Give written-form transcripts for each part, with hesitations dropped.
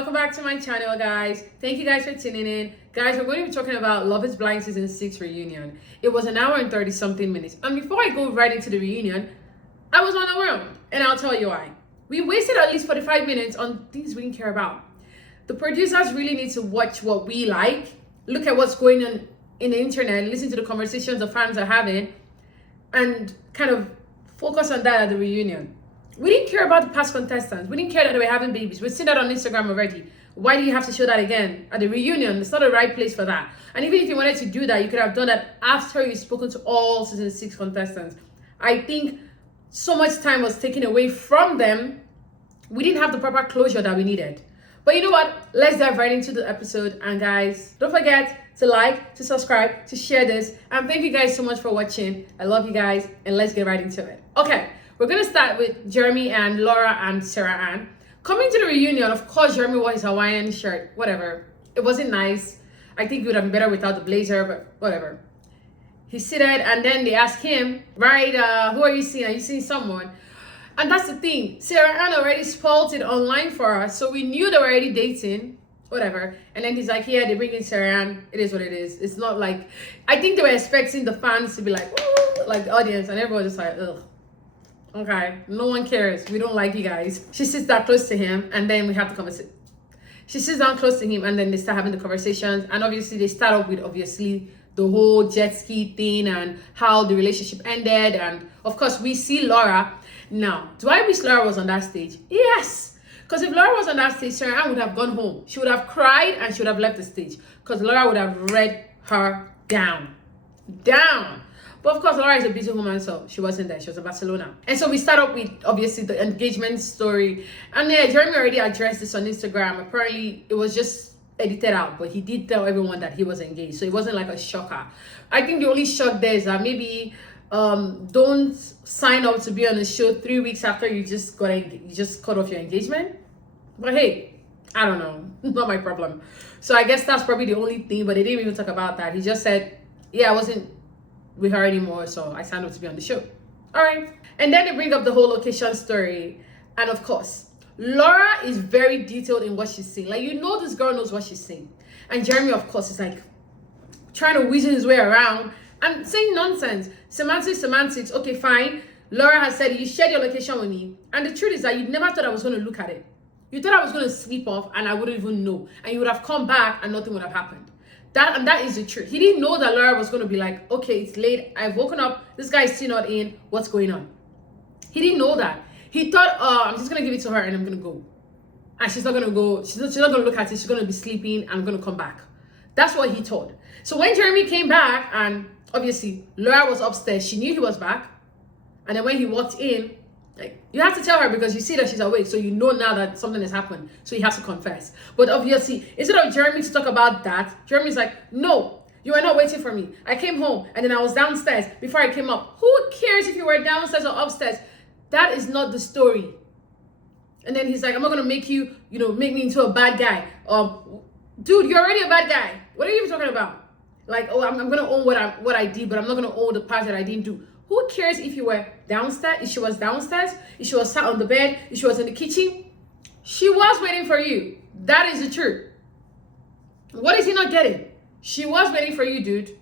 welcome back to my channel, guys. Thank you guys for tuning in. Guys, we're going to be talking about Love is Blind season 6 reunion. It was an hour and 30 something minutes, and before I go right into the reunion, I was unaware, and I'll tell you why. We wasted at least 45 minutes on things we didn't care about. The producers really need to watch what we like, look at what's going on in the internet, listen to the conversations the fans are having, and kind of focus on that at the reunion. We didn't care about the past contestants. We didn't care that they were having babies. We've seen that on Instagram already. Why do you have to show that again at the reunion? It's not the right place for that. And even if you wanted to do that, you could have done that after you've spoken to all season 6 contestants. I think so much time was taken away from them. We didn't have the proper closure that we needed. But you know what? Let's dive right into the episode. And guys, don't forget to like, to subscribe, to share this. And thank you guys so much for watching. I love you guys. And let's get right into it. Okay. We're going to start with Jeremy and Laura and Sarah Ann. Coming to the reunion, of course, Jeremy wore his Hawaiian shirt. Whatever. It wasn't nice. I think it would have been better without the blazer, but whatever. He seated, and then they asked him, right, who are you seeing? Are you seeing someone? And that's the thing. Sarah Ann already spoiled it online for us, so we knew they were already dating. Whatever. And then he's like, yeah, they bring in Sarah Ann. It is what it is. It's not like... I think they were expecting the fans to be like, ooh, like the audience, and everyone was just like, ugh. Okay, no one cares. We don't like you guys. She sits down close to him, and then we have the conversation. She sits down close to him, and then they start having the conversations. And obviously, they start off with the whole jet ski thing and how the relationship ended. And of course, we see Laura. Now, do I wish Laura was on that stage? Yes, because if Laura was on that stage, Sarah Ann would have gone home. She would have cried and she would have left the stage because Laura would have read her down. But of course, Laura is a busy woman, so she wasn't there. She was in Barcelona. And so we start up with, obviously, the engagement story. And yeah, Jeremy already addressed this on Instagram. Apparently, it was just edited out, but he did tell everyone that he was engaged. So it wasn't like a shocker. I think the only shock there is that maybe don't sign up to be on the show 3 weeks after you just cut off your engagement. But hey, I don't know. Not my problem. So I guess that's probably the only thing, but they didn't even talk about that. He just said, yeah, I wasn't with her anymore, so I signed up to be on the show. All right. And then they bring up the whole location story. And of course, Laura is very detailed in what she's saying. Like, you know, this girl knows what she's saying. And Jeremy, of course, is like trying to weasel his way around and saying nonsense. Semantics. Okay, fine. Laura has said, you shared your location with me. And the truth is that you never thought I was going to look at it. You thought I was going to sleep off and I wouldn't even know. And you would have come back and nothing would have happened. That is the truth. He didn't know that Laura was going to be like, okay, it's late. I've woken up. This guy is still not in. What's going on? He didn't know that. He thought, I'm just going to give it to her and I'm going to go. And she's not going to go. She's not going to look at it. She's going to be sleeping and I'm going to come back. That's what he thought. So when Jeremy came back, and obviously Laura was upstairs, she knew he was back. And then when he walked in, like, you have to tell her because you see that she's awake, so you know now that something has happened, so he has to confess. But obviously, instead of Jeremy to talk about that, Jeremy's like, no, you were not waiting for me. I came home and then I was downstairs before I came up. Who cares if you were downstairs or upstairs? That is not the story. And then he's like, I'm not gonna make you, make me into a bad guy. Dude, you're already a bad guy. What are you even talking about? Like, oh, I'm gonna own what I did, but I'm not gonna own the part that I didn't do. Who cares if you were downstairs, if she was downstairs, if she was sat on the bed, if she was in the kitchen? She was waiting for you. That is the truth. What is he not getting? She was waiting for you, dude.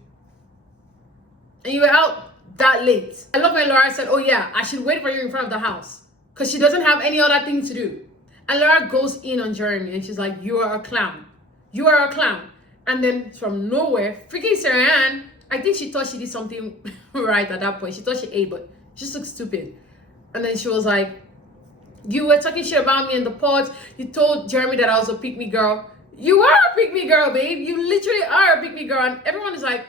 And you were out that late. I love when Laura said, oh yeah, I should wait for you in front of the house because she doesn't have any other thing to do. And Laura goes in on Jeremy and she's like, you are a clown. You are a clown. And then from nowhere, freaking Sarah Ann, I think she thought she did something right at that point. She thought she ate, but she just looked stupid. And then she was like, you were talking shit about me in the pods. You told Jeremy that I was a pick-me girl. You are a pick-me girl, babe. You literally are a pick-me girl. And everyone is like,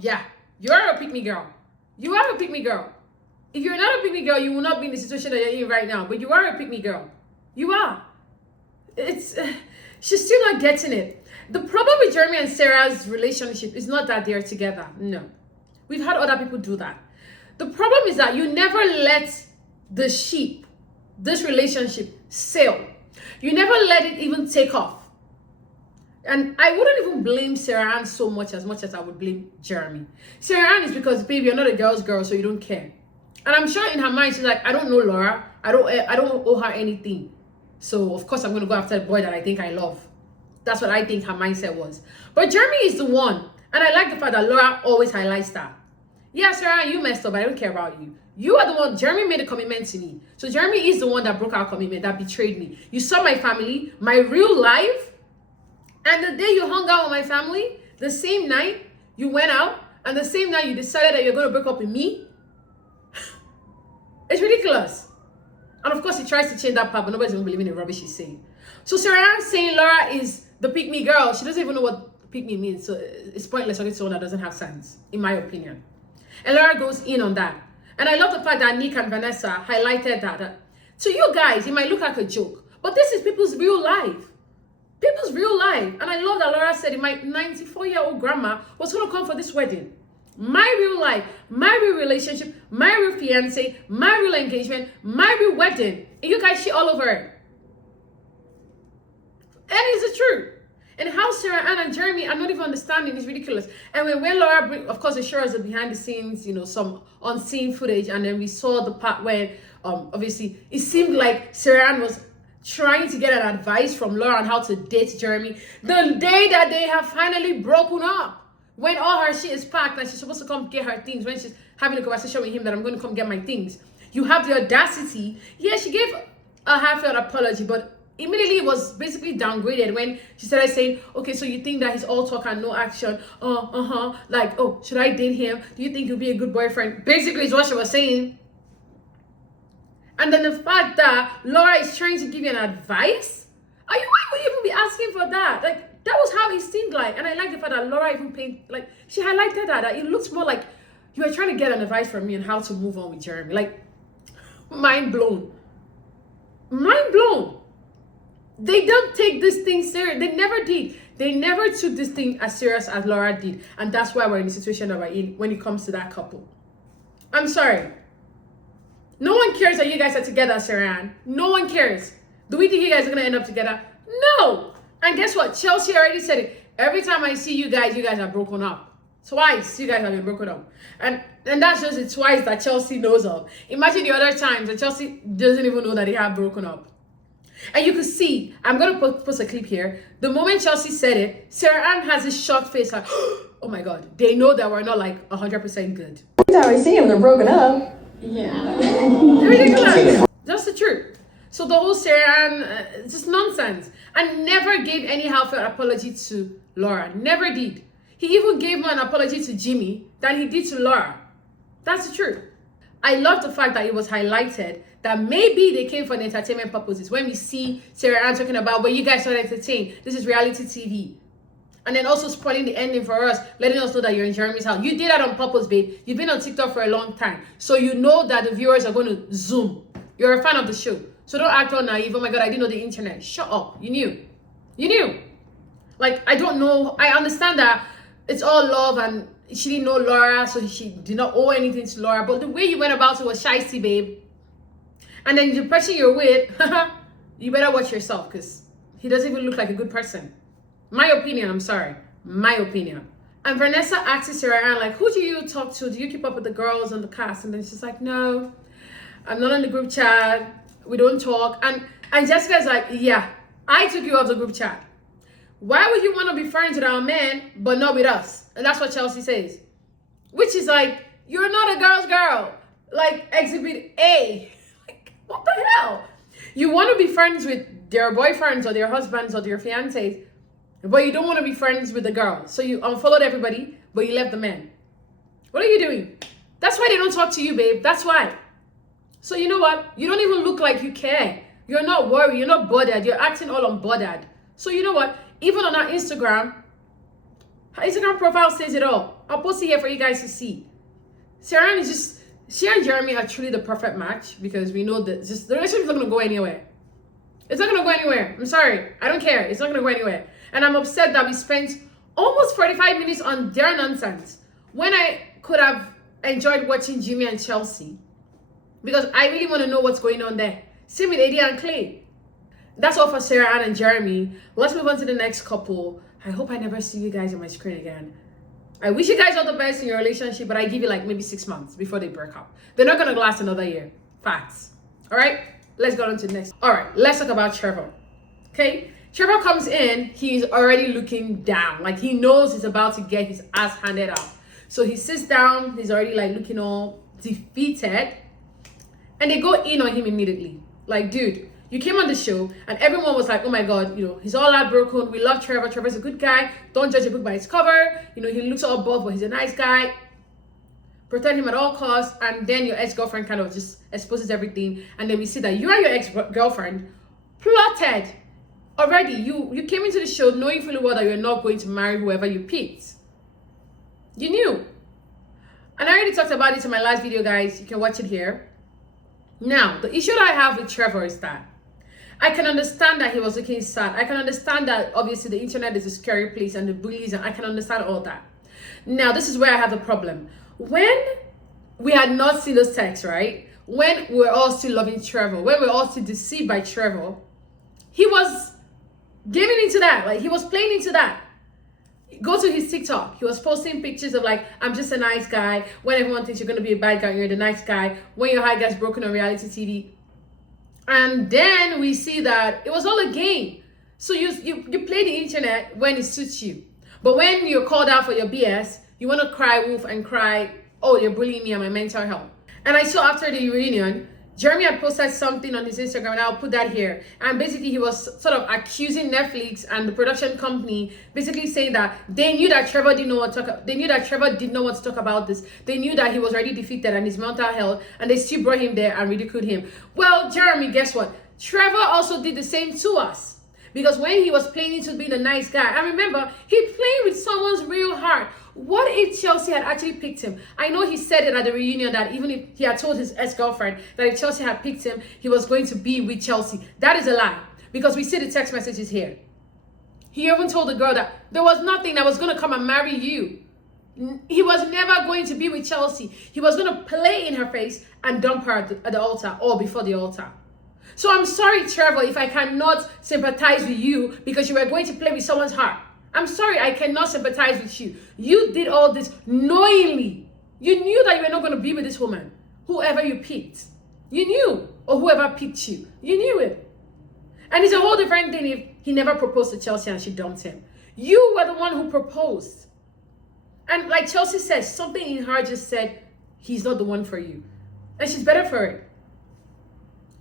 yeah, you're a pick-me girl. You are a pick-me girl. If you're not a pick-me girl, you will not be in the situation that you're in right now. But you are a pick-me girl. You are. She's still not getting it. The problem with Jeremy and Sarah's relationship is not that they're together. No. We've had other people do that. The problem is that you never let the ship, this relationship, sail. You never let it even take off. And I wouldn't even blame Sarah Ann so much as I would blame Jeremy. Sarah Ann is because, baby, you're not a girl's girl, so you don't care. And I'm sure in her mind, she's like, I don't know Laura. I don't owe her anything. So of course I'm gonna go after the boy that I think I love. That's what I think her mindset was. But Jeremy is the one. And I like the fact that Laura always highlights that. Yeah, Sarah, you messed up, but I don't care about you. You are the one. Jeremy made a commitment to me. So Jeremy is the one that broke our commitment, that betrayed me. You saw my family, my real life. And the day you hung out with my family, the same night you went out, and the same night you decided that you're going to break up with me. It's ridiculous. And of course, he tries to change that part, but nobody's going to believe in the rubbish he's saying. So Sarah saying Laura is the pick-me girl. She doesn't even know what pick-me means. So it's pointless talking to someone that doesn't have sense, in my opinion. And Laura goes in on that. And I love the fact that Nick and Vanessa highlighted that. To you guys, it might look like a joke, but this is people's real life. People's real life. And I love that Laura said my 94-year-old grandma was going to come for this wedding. My real life, my real relationship, my real fiance, my real engagement, my real wedding. And you guys shit all over it. And it's the truth. And how Sarah Ann and Jeremy are not even understanding is ridiculous. And when Laura, of course, they show us the behind the scenes, some unseen footage. And then we saw the part where, obviously, it seemed like Sarah Ann was trying to get an advice from Laura on how to date Jeremy. The day that they have finally broken up. When all her shit is packed and she's supposed to come get her things. When she's having a conversation with him that I'm going to come get my things. You have the audacity. Yeah, she gave a half-hearted apology, but immediately it was basically downgraded when she started saying, okay, so you think that he's all talk and no action. Like, oh, should I date him? Do you think he'll be a good boyfriend? Basically is what she was saying. And then the fact that Laura is trying to give you an advice? Why would you even be asking for that? Like, that was how it seemed like. And I like the fact that Laura even she highlighted that it looks more like you were trying to get an advice from me on how to move on with Jeremy. Like, mind blown. Mind blown. They don't take this thing serious. They never did. They never took this thing as serious as Laura did. And that's why we're in the situation that we're in when it comes to that couple. I'm sorry. No one cares that you guys are together, Sarah Ann. No one cares. Do we think you guys are going to end up together? No. And guess what? Chelsea already said it. Every time I see you guys are broken up. Twice you guys have been broken up. And that's just the twice that Chelsea knows of. Imagine the other times that Chelsea doesn't even know that they have broken up. And you can see, I'm going to post a clip here. The moment Chelsea said it, Sarah Ann has this shocked face like, oh my God, they know that we're not like 100% good. Every time I see them, they're broken up. Yeah. Ridiculous. That's the truth. So the whole Sarah Ann, just nonsense. And never gave any heartfelt apology to Laura. Never did. He even gave more an apology to Jimmy than he did to Laura. That's the truth. I love the fact that it was highlighted that maybe they came for the entertainment purposes. When we see Sarah Ann talking about, well, you guys are entertained. This is reality TV. And then also spoiling the ending for us, letting us know that you're in Jeremy's house. You did that on purpose, babe. You've been on TikTok for a long time. So you know that the viewers are going to zoom. You're a fan of the show. So don't act all naive. Oh my God, I didn't know the internet. Shut up. You knew. You knew. Like, I don't know. I understand that it's all love and she didn't know Laura, so she did not owe anything to Laura. But the way you went about it was shicey, babe. And then the person you're with, you better watch yourself because he doesn't even look like a good person. My opinion, I'm sorry. My opinion. And Vanessa asks Sarah Ann, like, who do you talk to? Do you keep up with the girls on the cast? And then she's like, no, I'm not on the group chat. We don't talk. And Jessica's like, yeah, I took you off the group chat. Why would you want to be friends with our man, but not with us? And that's what Chelsea says. Which is like, you're not a girl's girl. Like, exhibit A. Like, what the hell? You want to be friends with their boyfriends or their husbands or their fiancés, but you don't want to be friends with the girl. So you unfollowed everybody, but you left the man. What are you doing? That's why they don't talk to you, babe. That's why. So you know what? You don't even look like you care. You're not worried. You're not bothered. You're acting all unbothered. So you know what? Even on our Instagram, her Instagram profile says it all. I'll post it here for you guys to see. Sarah Ann is just, she and Jeremy are truly the perfect match because we know that the relationship is not going to go anywhere. It's not going to go anywhere. I'm sorry. I don't care. It's not going to go anywhere. And I'm upset that we spent almost 45 minutes on their nonsense when I could have enjoyed watching Jimmy and Chelsea because I really want to know what's going on there. Same with Eddie and Clay. That's all for Sarah Ann and Jeremy. Let's move on to the next couple. I hope I never see you guys on my screen again. I wish you guys all the best in your relationship, but I give you like maybe 6 months before they break up. They're not going to last another year. Facts. All right? let's go on to the next. All right, let's talk about Trevor. Okay, Trevor comes in, he's already looking down. Like he knows he's about to get his ass handed out. So he sits down, he's already like looking all defeated. And they go in on him immediately. Like, dude, you came on the show and everyone was like, oh my God, he's all heartbroken. We love Trevor. Trevor's a good guy. Don't judge a book by its cover. He looks all buff, but he's a nice guy. Protect him at all costs. And then your ex-girlfriend kind of just exposes everything. And then we see that you and your ex-girlfriend plotted already. You came into the show knowing fully well that you're not going to marry whoever you picked. You knew. And I already talked about it in my last video, guys. You can watch it here. Now, the issue that I have with Trevor is that I can understand that he was looking sad. I can understand that obviously the internet is a scary place and the bullies, and I can understand all that. Now, this is where I have the problem. When we had not seen those texts, right? When we were all still loving Trevor, when we were all still deceived by Trevor, he was giving into that. Like, he was playing into that. Go to his TikTok. He was posting pictures of like, I'm just a nice guy. When everyone thinks you're going to be a bad guy, you're the nice guy. When your heart gets broken on reality TV. And then we see that it was all a game. So you play the internet when it suits you. But when you're called out for your BS, you want to cry wolf and cry, oh, you're bullying me and my mental health. And I saw after the reunion, Jeremy had posted something on his Instagram, and I'll put that here. And basically, he was sort of accusing Netflix and the production company, basically saying that they knew that Trevor did not want to talk about this. They knew that he was already defeated and his mental health, and they still brought him there and ridiculed him. Well, Jeremy, guess what? Trevor also did the same to us. Because when he was playing into being a nice guy, and remember, he played with someone's real heart. What if Chelsea had actually picked him? I know he said it at the reunion that even if he had told his ex-girlfriend that if Chelsea had picked him, he was going to be with Chelsea. That is a lie, because we see the text messages here. He even told the girl that there was nothing that was going to come and marry you. He was never going to be with Chelsea. He was going to play in her face and dump her at the altar or before the altar. So I'm sorry, Trevor, if I cannot sympathize with you because you were going to play with someone's heart. I'm sorry, I cannot sympathize with you. You did all this knowingly. You knew that you were not going to be with this woman, whoever you picked. You knew, or whoever picked you. You knew it. And it's a whole different thing if he never proposed to Chelsea and she dumped him. You were the one who proposed. And like Chelsea said, something in her just said, he's not the one for you. And she's better for it.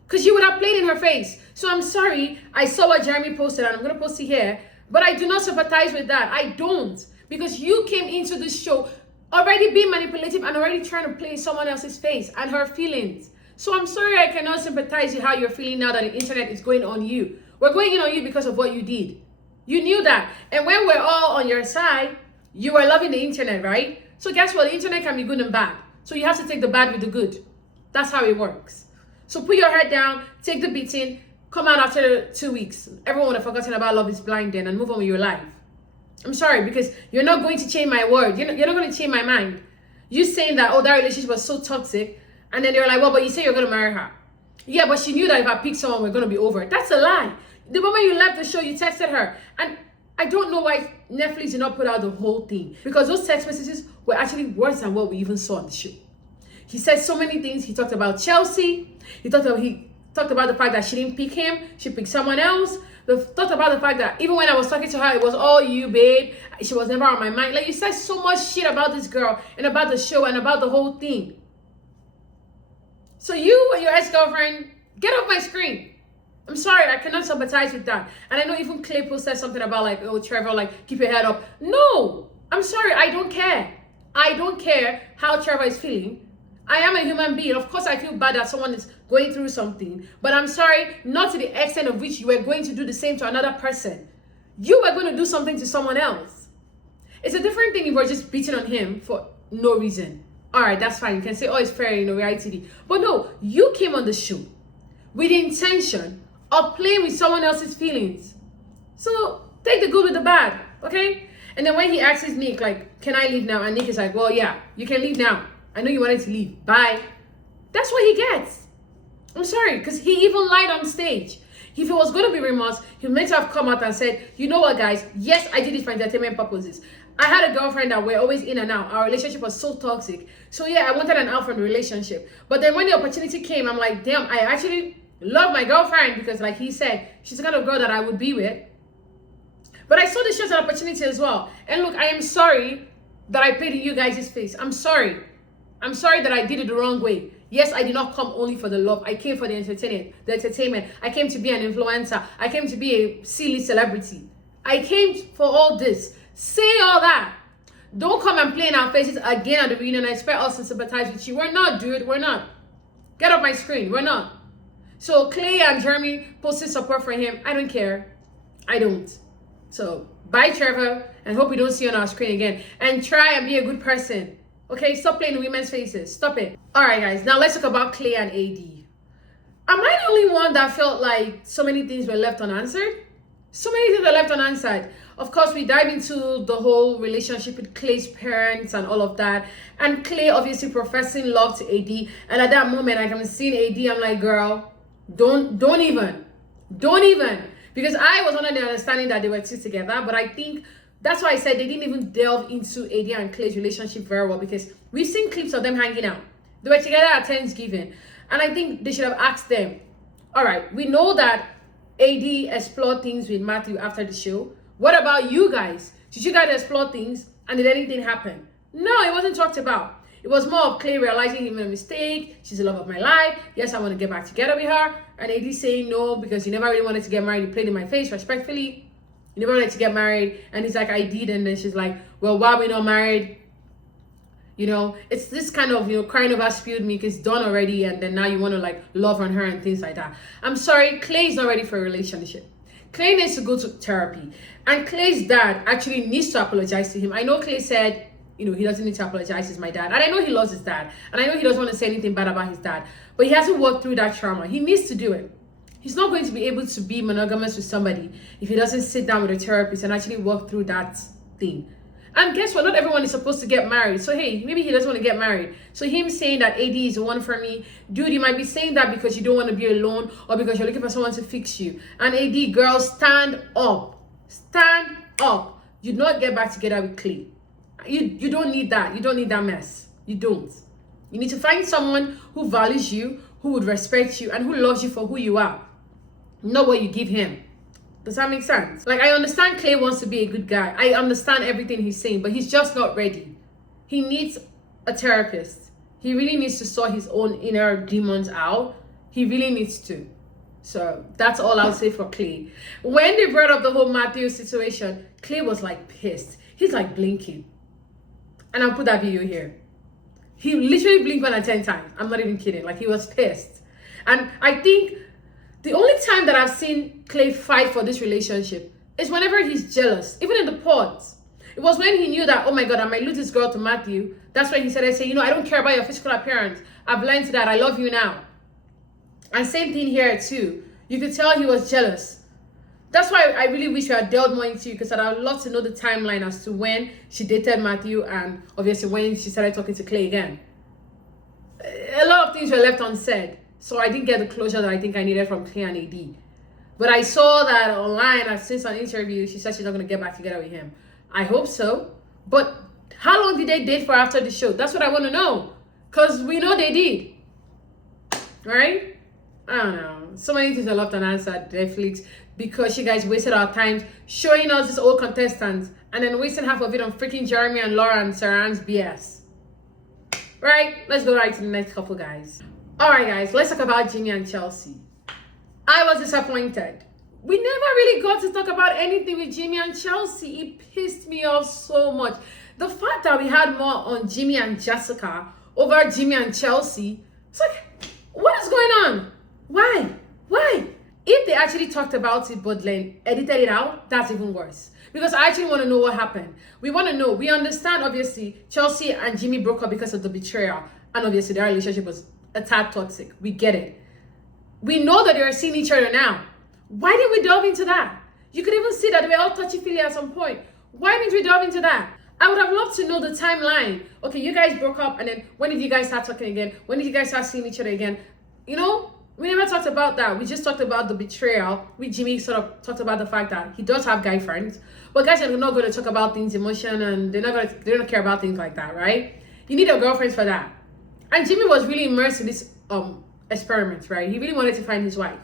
Because you would have played in her face. So I'm sorry, I saw what Jeremy posted and I'm going to post it here. But I do not sympathize with that. I don't. Because you came into this show already being manipulative and already trying to play in someone else's face and her feelings. So I'm sorry I cannot sympathize with how you're feeling now that the internet is going on you. We're going in on you because of what you did. You knew that. And when we're all on your side, you were loving the internet, right? So guess what? The internet can be good and bad. So you have to take the bad with the good. That's how it works. So put your head down, take the beating, come out after 2 weeks. Everyone would have forgotten about Love is Blind then and move on with your life. I'm sorry, because you're not going to change my word. You're not going to change my mind. You saying that, oh, that relationship was so toxic, and then they're like, well, but you say you're going to marry her. Yeah, but she knew that if I picked someone, we're going to be over. That's a lie. The moment you left the show, you texted her. And I don't know why Netflix did not put out the whole thing. Because those text messages were actually worse than what we even saw on the show. He said so many things. He talked about Chelsea. He talked about the fact that she didn't pick him. She picked someone else. He talked about the fact that even when I was talking to her, it was all you, babe. She was never on my mind. Like, you said so much shit about this girl and about the show and about the whole thing. So you and your ex-girlfriend, get off my screen. I'm sorry, I cannot sympathize with that. And I know even Claypool said something about like, oh, Trevor, like, keep your head up. No, I'm sorry, I don't care. I don't care how Trevor is feeling. I am a human being. Of course, I feel bad that someone is going through something. But I'm sorry, not to the extent of which you were going to do the same to another person. You were going to do something to someone else. It's a different thing if we're just beating on him for no reason. All right, that's fine. You can say, oh, it's fair, reality TV. But no, you came on the show with the intention of playing with someone else's feelings. So take the good with the bad, okay? And then when he asks Nick, like, can I leave now? And Nick is like, well, yeah, you can leave now. I know you wanted to leave. Bye. That's what he gets. I'm sorry, because he even lied on stage. If it was going to be remorse, he meant to have come out and said, you know what, guys? Yes, I did it for entertainment purposes. I had a girlfriend that we're always in and out. Our relationship was so toxic. So yeah, I wanted an out from the relationship. But then when the opportunity came, I'm like, damn, I actually love my girlfriend because, like he said, she's the kind of girl that I would be with. But I saw this show as an opportunity as well. And look, I am sorry that I played in you guys' face. I'm sorry. I'm sorry that I did it the wrong way. Yes, I did not come only for the love. I came for the entertainment. I came to be an influencer. I came to be a silly celebrity. I came for all this. Say all that. Don't come and play in our faces again at the reunion and expect us to sympathize with you. We're not, dude. We're not. Get off my screen. We're not. So Clay and Jeremy posted support for him. I don't care. I don't. So bye, Trevor, and hope we don't see you on our screen again. And try and be a good person. Okay, stop playing in women's faces. Stop it. All right, guys. Now let's talk about Clay and AD. Am I the only one that felt like so many things were left unanswered? So many things were left unanswered. Of course, we dive into the whole relationship with Clay's parents and all of that. And Clay obviously professing love to AD. And at that moment, like I'm seeing AD, I'm like, girl, don't even. Because I was under the understanding that they were two together. But I think that's why I said they didn't even delve into AD and Clay's relationship very well, because we've seen clips of them hanging out. They were together at Thanksgiving. And I think they should have asked them, all right, we know that AD explored things with Matthew after the show. What about you guys? Did you guys explore things and did anything happen? No, it wasn't talked about. It was more of Clay realizing he made a mistake. She's the love of my life. Yes, I want to get back together with her. And AD saying no because he never really wanted to get married. He played in my face respectfully. He never wanted to get married. And he's like, I did. And then she's like, well, why are we not married? You know, it's this kind of, crying over spilled milk. It's done already. And then now you want to like love on her and things like that. I'm sorry, Clay is not ready for a relationship. Clay needs to go to therapy. And Clay's dad actually needs to apologize to him. I know Clay said, he doesn't need to apologize. He's my dad. And I know he loves his dad. And I know he doesn't want to say anything bad about his dad. But he hasn't worked through that trauma. He needs to do it. He's not going to be able to be monogamous with somebody if he doesn't sit down with a therapist and actually work through that thing. And guess what? Not everyone is supposed to get married. So, hey, maybe he doesn't want to get married. So him saying that AD is the one for me, dude, you might be saying that because you don't want to be alone or because you're looking for someone to fix you. And AD, girls, stand up. Stand up. You do not get back together with Clay. You don't need that. You don't need that mess. You don't. You need to find someone who values you, who would respect you, and who loves you for who you are. Not what you give him. Does that make sense? Like, I understand Clay wants to be a good guy. I understand everything he's saying, but he's just not ready. He needs a therapist. He really needs to sort his own inner demons out. He really needs to. So that's all I'll say for Clay. When they brought up the whole Matthew situation, Clay was like pissed. He's like blinking. And I'll put that video here. He literally blinked 1 or 10 times. I'm not even kidding. Like, he was pissed. And I think the only time that I've seen Clay fight for this relationship is whenever he's jealous. Even in the pods. It was when he knew that, oh my God, I might lose this girl to Matthew. That's when he said, I don't care about your physical appearance. I've learned that. I love you now. And same thing here too. You could tell he was jealous. That's why I really wish we had delved more into it, because I'd love to know the timeline as to when she dated Matthew and obviously when she started talking to Clay again. A lot of things were left unsaid, so I didn't get the closure that I think I needed from Clay and AD. But I saw that online, I've seen some interview, she said she's not going to get back together with him. I hope so. But how long did they date for after the show? That's what I want to know. Because we know they did. Right? I don't know. So many things are left unanswered, Netflix, because you guys wasted our time showing us these old contestants and then wasting half of it on freaking Jeremy and Laura and Saran's BS. Right? Let's go right to the next couple, guys. Alright, guys, let's talk about Jimmy and Chelsea. I was disappointed. We never really got to talk about anything with Jimmy and Chelsea. It pissed me off so much. The fact that we had more on Jimmy and Jessica over Jimmy and Chelsea, it's like, what is going on? Why? If they actually talked about it but then edited it out, that's even worse. Because I actually want to know what happened. We want to know. We understand, obviously, Chelsea and Jimmy broke up because of the betrayal. And obviously, their relationship was a tad toxic. We get it. We know that they are seeing each other now. Why didn't we delve into that? You could even see that they were all touchy-feely at some point. Why didn't we delve into that? I would have loved to know the timeline. Okay, you guys broke up, and then when did you guys start talking again? When did you guys start seeing each other again? We never talked about that. We just talked about the betrayal. Jimmy sort of talked about the fact that he does have guy friends, but guys are not going to talk about things, emotion, and they don't care about things like that, right? You need your girlfriends for that. And Jimmy was really immersed in this experiment, right? He really wanted to find his wife.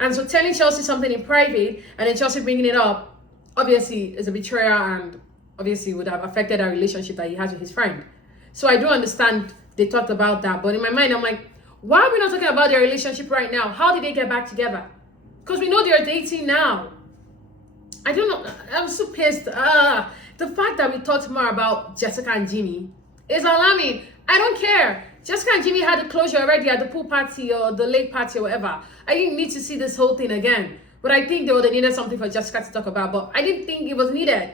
And so telling Chelsea something in private and then Chelsea bringing it up, obviously is a betrayal and obviously would have affected our relationship that he has with his friend. So I do understand they talked about that. But in my mind, I'm like, why are we not talking about their relationship right now? How did they get back together? Because we know they're dating now. I don't know. I'm so pissed. The fact that we talked more about Jessica and Jimmy is alarming. I don't care. Jessica and Jimmy had the closure already at the pool party or the lake party or whatever. I didn't need to see this whole thing again. But I think they would have needed something for Jessica to talk about. But I didn't think it was needed.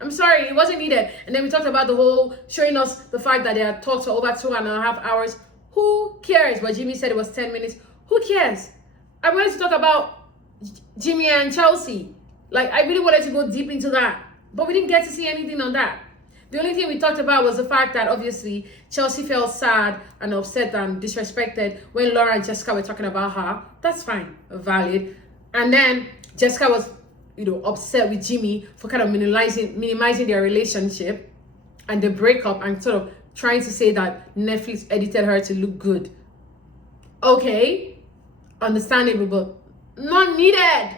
I'm sorry, it wasn't needed. And then we talked about the whole showing us the fact that they had talked for over 2.5 hours. Who cares? But Jimmy said it was 10 minutes. Who cares? I wanted to talk about Jimmy and Chelsea. Like, I really wanted to go deep into that. But we didn't get to see anything on that. The only thing we talked about was the fact that obviously Chelsea felt sad and upset and disrespected when Laura and Jessica were talking about her. That's fine, valid. And then Jessica was, upset with Jimmy for kind of minimizing their relationship and the breakup and sort of trying to say that Netflix edited her to look good. Okay, understandable, but not needed.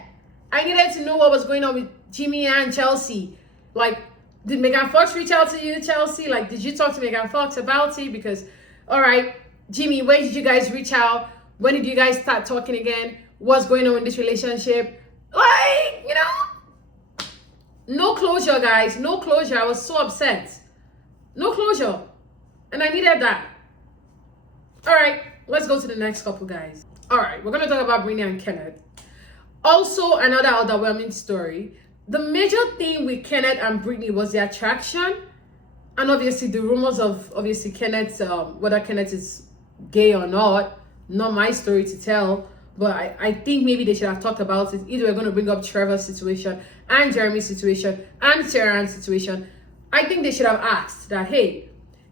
I needed to know what was going on with Jimmy and Chelsea. Like, did Megan Fox reach out to you, Chelsea? Like, did you talk to Megan Fox about it? Because, all right, Jimmy, when did you guys reach out? When did you guys start talking again? What's going on in this relationship? Like, no closure, guys. No closure. I was so upset. No closure. And I needed that. All right, let's go to the next couple, guys. All right, we're going to talk about Brittany and Kenneth. Also, another underwhelming story. The major thing with Kenneth and Brittany was the attraction. And obviously the rumors of, Kenneth, whether Kenneth is gay or not my story to tell. But I think maybe they should have talked about it. Either we're going to bring up Trevor's situation and Jeremy's situation and Sarah's situation. I think they should have asked that, hey,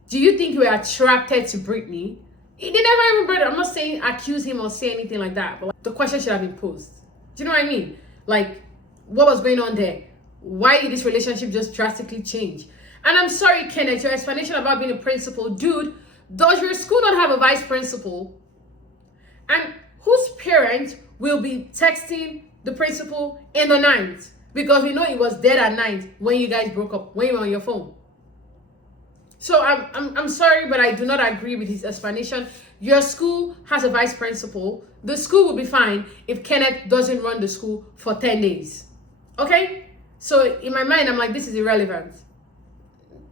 do you think you were attracted to Brittany? They never even brought it. I'm not saying accuse him or say anything like that. But the question should have been posed. Do you know what I mean? Like, what was going on there? Why did this relationship just drastically change? And I'm sorry, Kenneth, your explanation about being a principal. Dude, does your school not have a vice principal? And whose parent will be texting the principal in the night? Because we know it was dead at night when you guys broke up, when you were on your phone. So I'm sorry, but I do not agree with his explanation. Your school has a vice principal. The school will be fine if Kenneth doesn't run the school for 10 days. Okay? So in my mind, I'm like, this is irrelevant.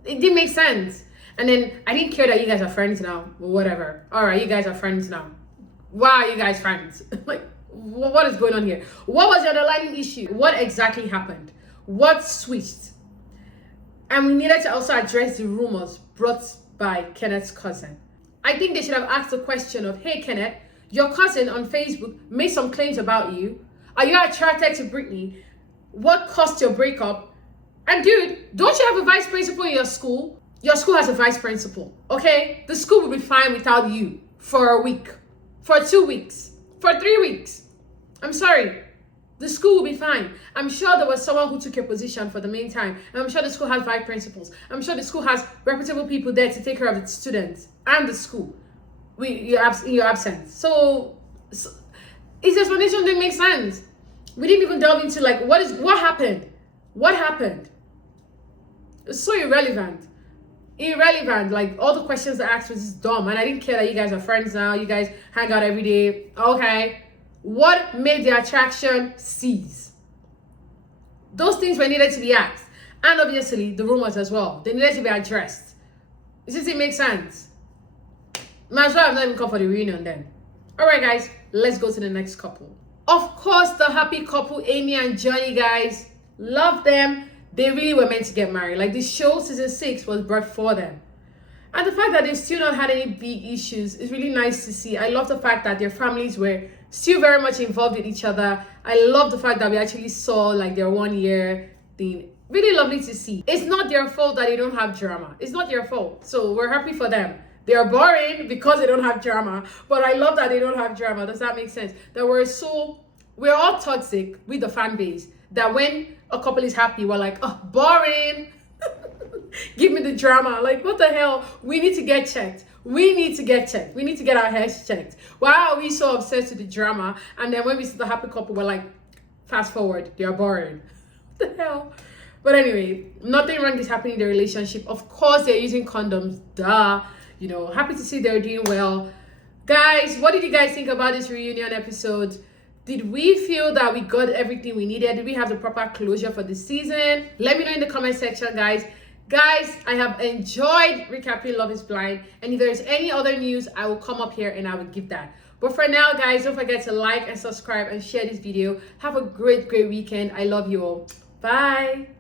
It didn't make sense. And then I didn't care that you guys are friends now. Well, whatever. All right, you guys are friends now. Why are you guys friends? Like, what is going on here? What was the underlying issue? What exactly happened? What switched? And we needed to also address the rumors brought by Kenneth's cousin. I think they should have asked the question of, hey, Kenneth, your cousin on Facebook made some claims about you. Are you attracted to Brittany? What caused your breakup? And dude, don't you have a vice principal in your school? Your school has a vice principal, okay? The school will be fine without you for a week, for 2 weeks, for 3 weeks. I'm sorry. The school will be fine. I'm sure there was someone who took your position for the meantime. And I'm sure the school has vice principals. I'm sure the school has reputable people there to take care of its students and the school in your absence. So his explanation didn't make sense. We didn't even delve into like what happened? What happened? It's so irrelevant. Like all the questions I asked was just dumb. And I didn't care that you guys are friends now. You guys hang out every day. Okay. What made the attraction cease? Those things were needed to be asked. And obviously, the rumors as well. They needed to be addressed. Does it make sense? Might as well have not even come for the reunion then. Alright guys, let's go to the next couple. Of course, the happy couple, Amy and Johnny, guys. Love them. They really were meant to get married. Like the show season 6 was brought for them. And the fact that they've still not had any big issues is really nice to see. I love the fact that their families were still very much involved with each other. I love the fact that we actually saw like their 1 year thing. Really lovely to see. It's not their fault that they don't have drama. It's not their fault. So we're happy for them. They are boring because they don't have drama. But I love that they don't have drama. Does that make sense? That we're all toxic with the fan base. That when a couple is happy, we're like, oh, boring. Give me the drama. Like, what the hell? We need to get checked. We need to get checked. We need to get our hairs checked. Why are we so obsessed with the drama? And then when we see the happy couple, we're like, fast forward, they are boring. What the hell? But anyway, nothing wrong is happening in the relationship. Of course, they're using condoms. Duh. You know, happy to see they're doing well. Guys, what did you guys think about this reunion episode? Did we feel that we got everything we needed? Did we have the proper closure for the season? Let me know in the comment section, guys. Guys, I have enjoyed recapping Love is Blind. And if there's any other news, I will come up here and I will give that. But for now, guys, don't forget to like and subscribe and share this video. Have a great weekend. I love you all. Bye.